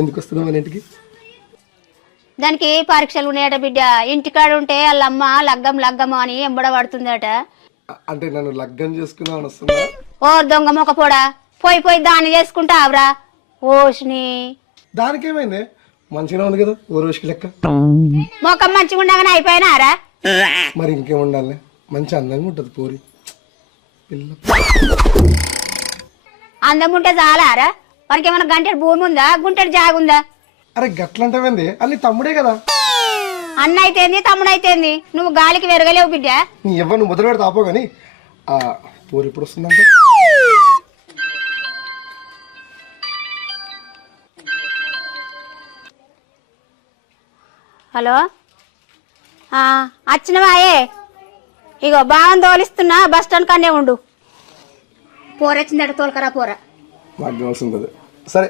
ఎందుకు వస్తున్నావు మన ఇంటికి? దానికి పరీక్షలు ఉన్నాయట బిడ్డ. ఇంటికాడ ఉంటే వాళ్ళమ్మ లగ్గం అని ఎంబడ పడుతుందట. అంటే నన్ను లగ్గం చేసుకున్నావు వస్తున్నా? ఓ దొంగ మొక్క పోడా, పోయి దాన్ని చేసుకుంటావురా. ఓష్ని దానికేమైంది? మంచిగా ఉంది కదా ఓ రోజుకి లెక్క. మొక్కం మంచిగా ఉండగానే అయిపోయినారా? మరి ఇంకేం ఉండాలి? మంచి అందంగా ఉంటుంది పూరి పిల్ల. అందం ఉంటే చాలారా? మనకి ఏమైనా గంటెడు భూమి ఉందా, గుంటెడు జాగుందా? అరే గట్లంటావేంది? అల్లి తమ్ముడే కదా. అన్న అయితేంది తమ్ముడు అయితేంది, నువ్వు గాలికి వెరగలేవు బిడ్డ. నీ ఎవరు నువ్వు మొదలు పెడితే ఆపో కానీ పూరి ఇప్పుడు వస్తుందంటే. హలో, వచ్చినవాయే? ఇగో బాగా తోలిస్తున్నా, బస్ స్టాండ్ కన్నే ఉండు. పోరొచ్చిందట, తోలుకరా పోరా. నాకు కావాల్సి ఉంటుంది. సరే